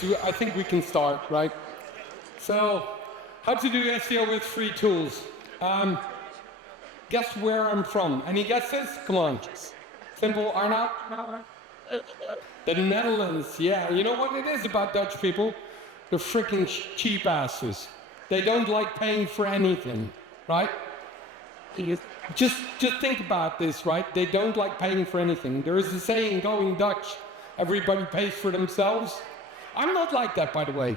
because I think we can start, right? So, how to do SEO with free tools. Guess where I'm from? Any guesses? Come on. Simple, Arnout? The Netherlands, yeah. You know what it is about Dutch people? They're freaking cheap asses. They don't like paying for anything, right? Just think about this, right? They don't like paying for anything. There is a saying going Dutch, everybody pays for themselves. I'm not like that, by the way.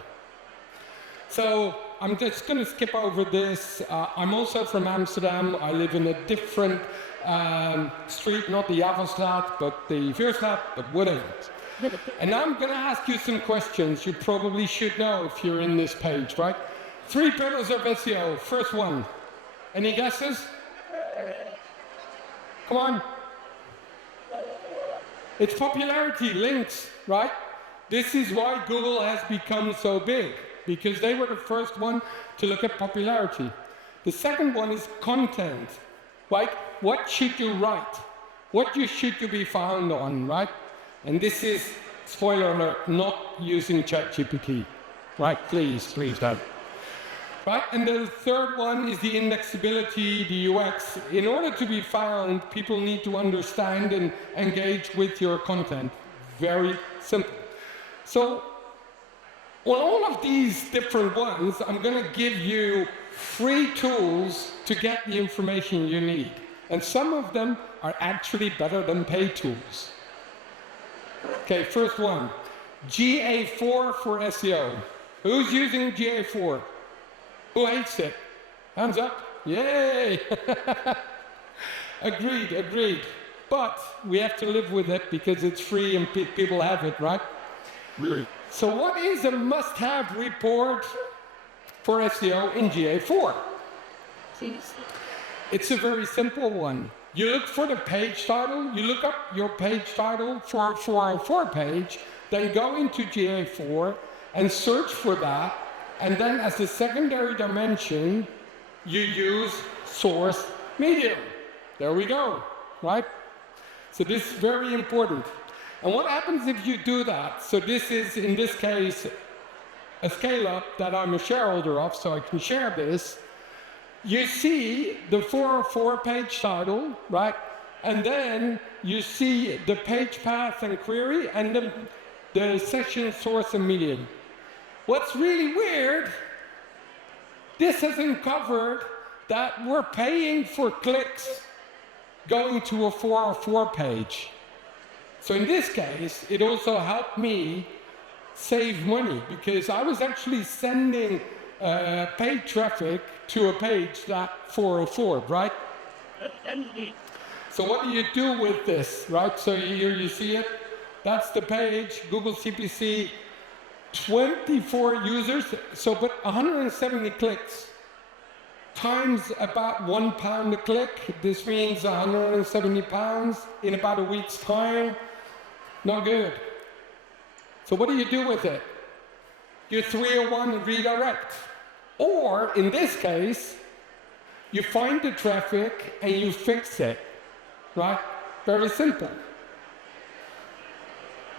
So I'm just going to skip over this. I'm also from Amsterdam. I live in a different street, not the Javelstraat, but the Vuurstraat, but whatever. And now I'm going to ask you some questions you probably should know if you're in this page, right? 3 pillars of SEO. First one. Any guesses? Come on. It's popularity, links, right? This is why Google has become so big, because they were the first one to look at popularity. The second one is content, right? What should you write? What should you be found on, right? And this is, spoiler alert, not using ChatGPT, right? Please don't. Right, and the third one is the indexability, the UX. In order to be found, people need to understand and engage with your content. Very simple. So, on all of these different ones, I'm going to give you free tools to get the information you need. And some of them are actually better than paid tools. Okay, first one, GA4 for SEO. Who's using GA4? Who hates it? Hands up. Yay! Agreed. But we have to live with it because it's free and people have it, right? Really? So what is a must-have report for SEO in GA4? It's a very simple one. You look for the page title, you look up your page title for a 404 page, then go into GA4 and search for that. And then as a secondary dimension, you use source medium. There we go, right? So this is very important. And what happens if you do that? So this is, in this case, a scale-up that I'm a shareholder of, so I can share this. You see the 404 page title, right? And then you see the page path and query, and the section source and medium. What's really weird, this hasn't covered that we're paying for clicks going to a 404 page. So in this case, it also helped me save money because I was actually sending paid traffic to a page that 404, right? So what do you do with this, right? So here you see it. That's the page, Google CPC. 24 users, so but 170 clicks times about £1 a click. This means 170 pounds in about a week's time. Not good. So what do you do with it? You 301 redirect. Or in this case, you find the traffic and you fix it. Right? Very simple.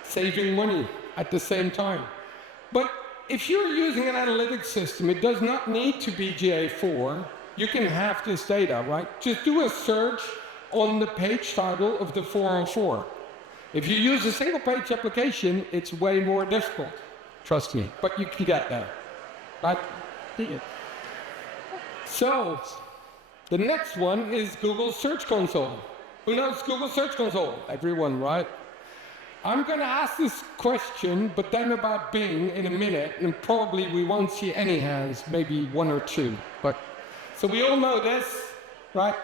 Saving money at the same time. But if you're using an analytics system, it does not need to be GA4. You can have this data, right? Just do a search on the page title of the 404. If you use a single page application, it's way more difficult. Trust me, but you can get there, right? So, the next one is Google Search Console. Who knows Google Search Console? Everyone, right? I'm going to ask this question, but then about Bing in a minute, and probably we won't see any hands, maybe 1 or 2. But so we all know this, right?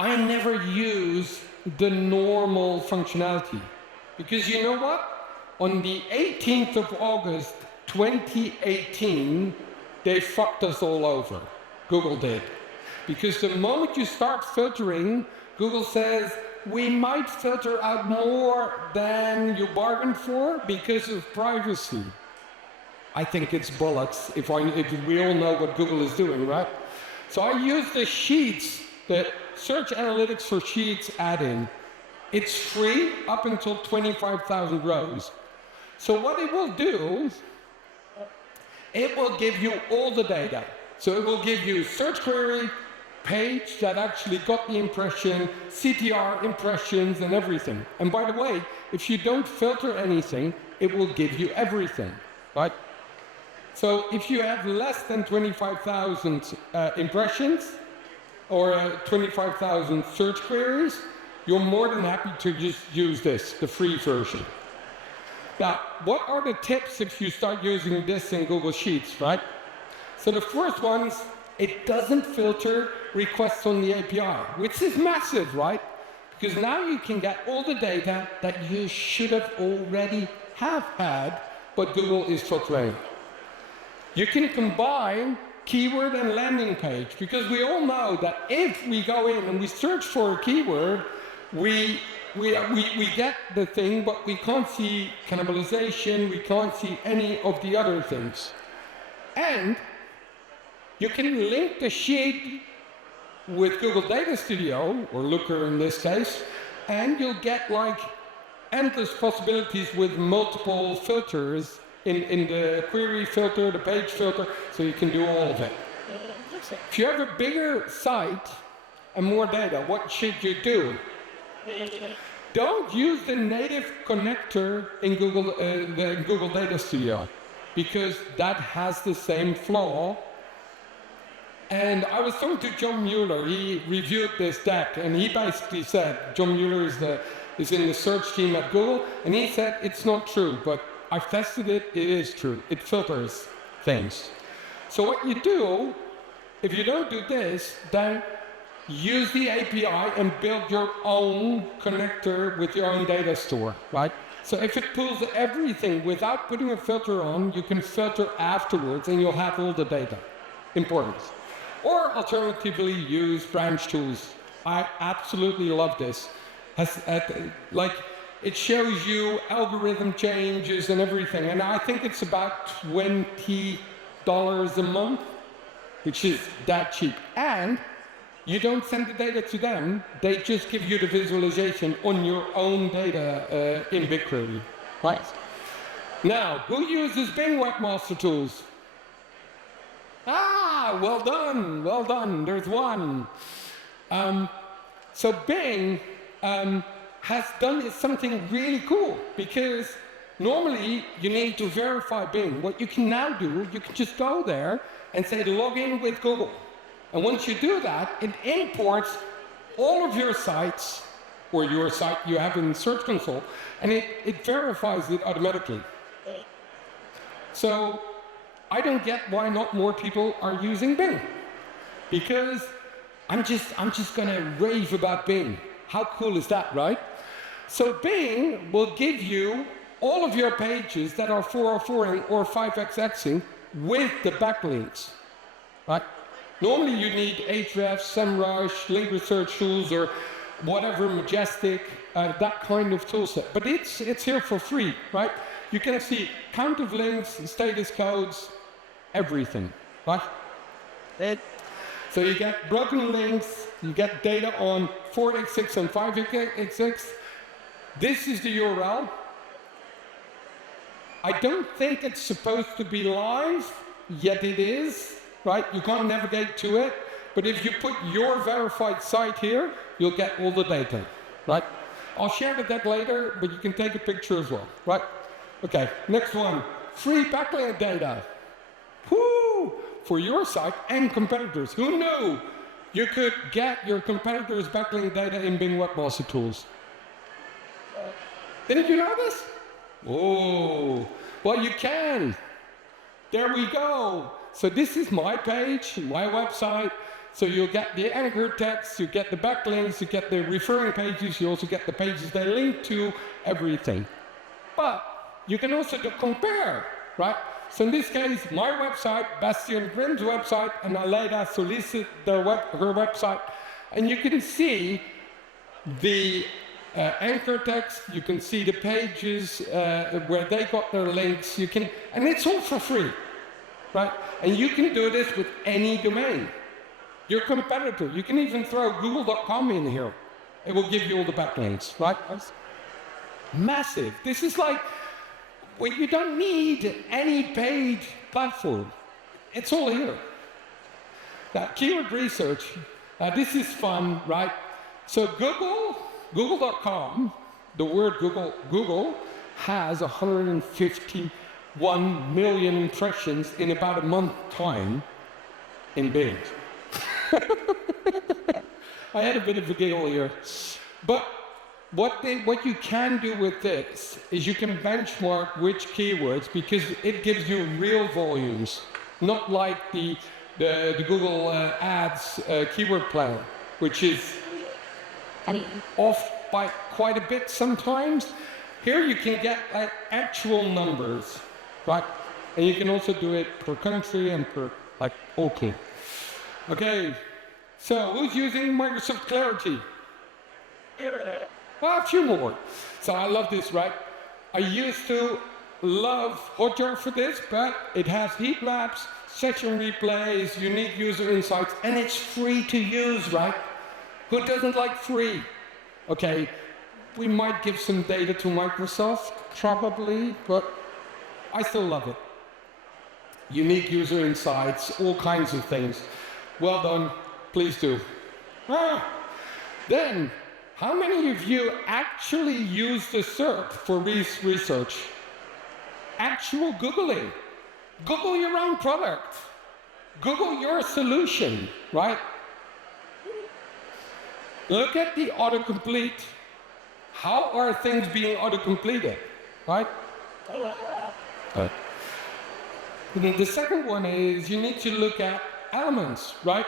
I never use the normal functionality because you know what? On the 18th of August, 2018, they fucked us all over. Google did. Because the moment you start filtering, Google says, we might filter out more than you bargained for because of privacy. I think it's bullets if we all know what Google is doing, right? So I use the Sheets, the Search Analytics for Sheets add-in. It's free up until 25,000 rows. So what it will do, it will give you all the data. So it will give you search query, page that actually got the impression, CTR, impressions, and everything. And by the way, if you don't filter anything, it will give you everything, right? So if you have less than 25,000 impressions or 25,000 search queries, you're more than happy to just use this, the free version. Now, what are the tips if you start using this in Google Sheets, right? So the first one is, it doesn't filter requests on the API, which is massive, right? Because now you can get all the data that you should have already have had, but Google is filtering. You can combine keyword and landing page, because we all know that if we go in and we search for a keyword, we get the thing, but we can't see cannibalization, we can't see any of the other things. And you can link the sheet with Google Data Studio, or Looker in this case, and you'll get like endless possibilities with multiple filters in the query filter, the page filter, so you can do all of it. If you have a bigger site and more data, what should you do? Don't use the native connector in Google Data Studio, because that has the same flaw. And I was talking to John Mueller. He reviewed this deck, and he basically said, John Mueller is in the search team at Google, and he said it's not true, but I've tested it, it is true. It filters things. So what you do, if you don't do this, then use the API and build your own connector with your own data store, right? So if it pulls everything without putting a filter on, you can filter afterwards and you'll have all the data. Important. Or alternatively, use branch tools. I absolutely love this. It shows you algorithm changes and everything. And I think it's about $20 a month, which is that cheap. And you don't send the data to them, they just give you the visualization on your own data in BigQuery. Right. Now, who uses Bing Webmaster Tools? Ah, well done, well done, there's one. So Bing has done something really cool, because normally you need to verify Bing. What you can now do, you can just go there and say log in with Google. And once you do that, it imports all of your sites, or your site you have in Search Console, and it verifies it automatically. So I don't get why not more people are using Bing. Because I'm just gonna rave about Bing. How cool is that, right? So Bing will give you all of your pages that are 404 or 5xxing with the backlinks, right? Normally you need Ahrefs, SEMrush, link research tools, or whatever, Majestic, that kind of tool set. But it's here for free, right? You can see count of links, status codes, everything, right? So you get broken links, you get data on 4xx and 5xx. This is the URL. I don't think it's supposed to be live, yet it is. Right? You can't navigate to it, but if you put your verified site here, you'll get all the data, right? I'll share that later, but you can take a picture as well, right? Okay, next one, free backlink data. Woo! For your site and competitors. Who knew you could get your competitors' backlink data in Bing Webmaster Tools? Didn't you know this? Oh, well, you can. There we go. So this is my page, my website. So you'll get the anchor text, you get the backlinks, you get the referring pages, you also get the pages they link to, everything. But you can also compare, right? So in this case, my website, Bastian Grimm's website, and Aleida Solicit, her website. And you can see the anchor text, you can see the pages where they got their links, and it's all for free. Right? And you can do this with any domain. Your competitor, you can even throw google.com in here. It will give you all the backlinks, right? Massive. This is like, well, you don't need any paid platform. It's all here. Now, keyword research, this is fun, right? So Google.com, the word Google has 151 million impressions in about a month time in Bing. I had a bit of a giggle here. But what you can do with this is you can benchmark which keywords, because it gives you real volumes, not like the Google Ads keyword plan, which is off by quite a bit sometimes. Here you can get like actual numbers, right? And you can also do it per country and per okay. Okay, so who's using Microsoft Clarity? Well, a few more. So I love this, right? I used to love Hotjar for this, but it has heat maps, session replays, unique user insights, and it's free to use, right? Who doesn't like free? Okay, we might give some data to Microsoft, probably, but I still love it. Unique user insights, all kinds of things. Well done, please do. Then, how many of you actually use the SERP for research? Actual Googling. Google your own product. Google your solution, right? Look at the autocomplete. How are things being autocompleted, right? The second one is you need to look at elements, right?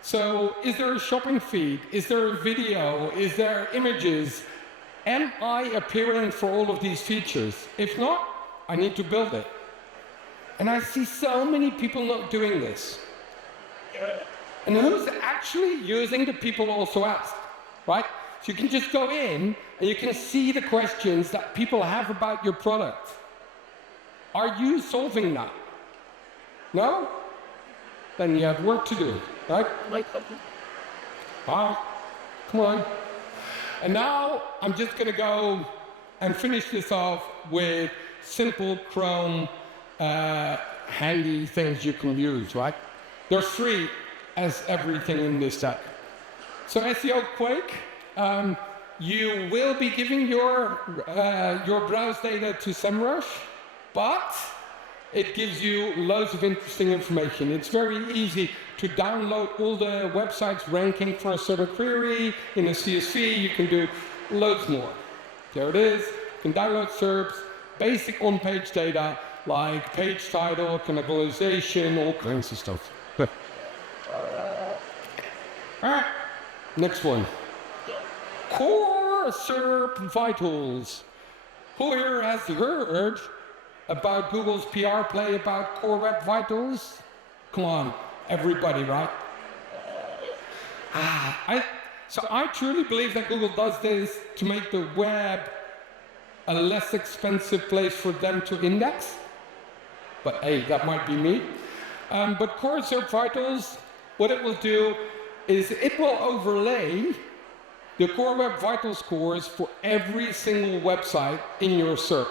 So is there a shopping feed? Is there a video? Is there images? Am I appearing for all of these features? If not, I need to build it. And I see so many people not doing this. And who's actually using the people also asked, right? So you can just go in and you can see the questions that people have about your product. Are you solving that? No? Then you have work to do, right? Wow, come on. And now I'm just going to go and finish this off with simple Chrome handy things you can use, right? They're free as everything in this deck. So SEOquake, you will be giving your browse data to SEMrush, but it gives you loads of interesting information. It's very easy to download all the websites ranking for a certain query in a CSV. You can do loads more. There it is. You can download SERPs, basic on-page data like page title, cannibalization, all kinds of stuff. All right, next one. Core SERP Vitals. Who here has heard about Google's PR play about Core Web Vitals? Come on, everybody, right? So I truly believe that Google does this to make the web a less expensive place for them to index. But hey, that might be me. But Core SERP Vitals, what it will do is it will overlay the Core Web Vital scores for every single website in your SERP.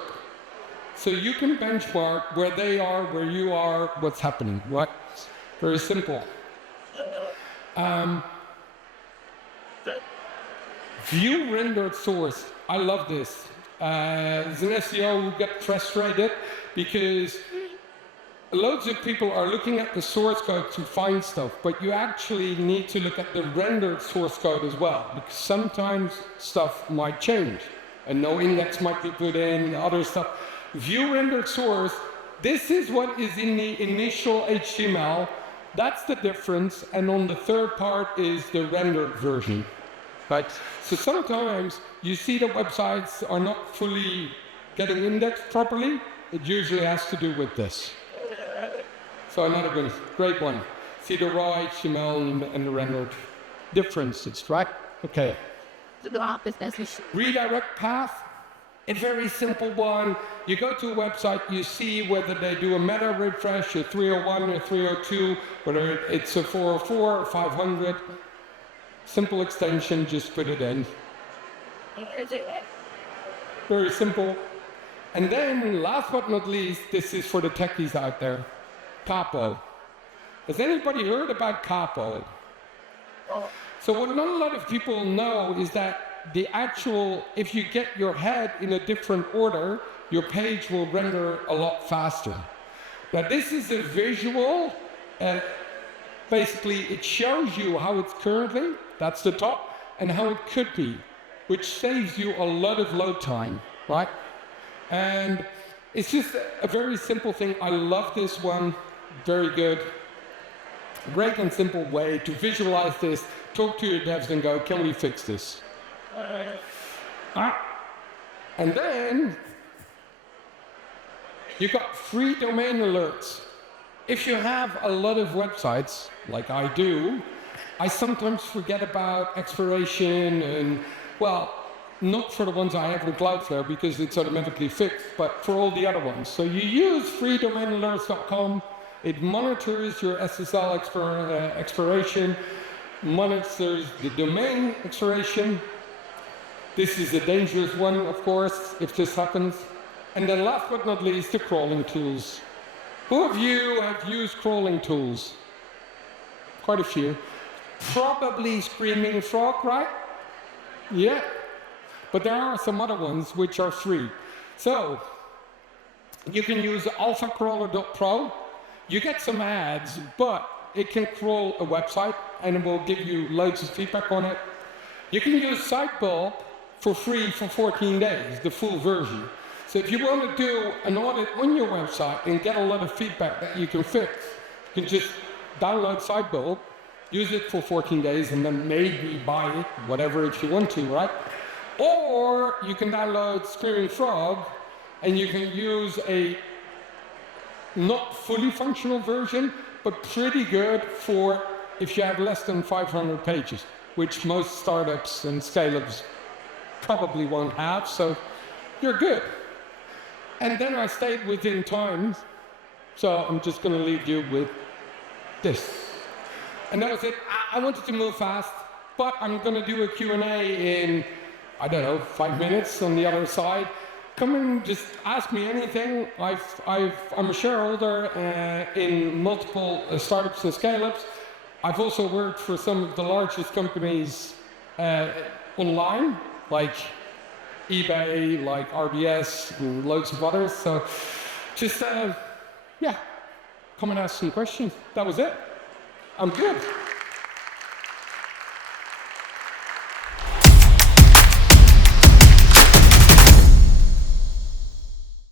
So you can benchmark where they are, where you are, what's happening, right? Very simple. View rendered source. I love this. As an SEO, we get frustrated because loads of people are looking at the source code to find stuff, but you actually need to look at the rendered source code as well, because sometimes stuff might change and no index might be put in, other stuff. View rendered source, this is what is in the initial HTML. That's the difference, and on the third part is the rendered version. Right? So sometimes you see the websites are not fully getting indexed properly. It usually has to do with this. So another good, great one. See the raw HTML and the rendered differences, right? Okay. Redirect path. A very simple one. You go to a website, you see whether they do a meta refresh, a 301 or 302, whether it's a 404 or 500. Simple extension, just put it in. Very simple. And then, last but not least, this is for the techies out there, capo. Has anybody heard about capo? So what not a lot of people know is that the actual, if you get your head in a different order, your page will render a lot faster. Now this is a visual, and basically it shows you how it's currently, that's the top, and how it could be, which saves you a lot of load time, right? And it's just a very simple thing. I love this one, very good. Great and simple way to visualize this, talk to your devs and go, can we fix this? And then you got free domain alerts. If you have a lot of websites, like I do, I sometimes forget about expiration and, well, not for the ones I have in Cloudflare because it's automatically fixed, but for all the other ones. So you use freedomainalerts.com. It monitors your SSL expiration, monitors the domain expiration. This is a dangerous one, of course, if this happens. And then last but not least, the crawling tools. Who of you have used crawling tools? Quite a few. Probably Screaming Frog, right? Yeah. But there are some other ones which are free. So you can use alphacrawler.pro. You get some ads, but it can crawl a website and it will give you loads of feedback on it. You can use Sitebulb for free for 14 days, the full version. So if you want to do an audit on your website and get a lot of feedback that you can fix, you can just download Sitebulb, use it for 14 days, and then maybe buy it, whatever if you want to, right? Or you can download Screaming Frog, and you can use a not fully functional version, but pretty good for if you have less than 500 pages, which most startups and scale-ups probably won't have, so you're good. And then I stayed within time, so I'm just going to leave you with this. And that was it. I wanted to move fast, but I'm going to do a Q&A in, I don't know, 5 minutes on the other side. Come and just ask me anything. I'm a shareholder in multiple startups and scale-ups. I've also worked for some of the largest companies online, like eBay, like RBS, and loads of others. So just, yeah, come and ask some questions. That was it. I'm good.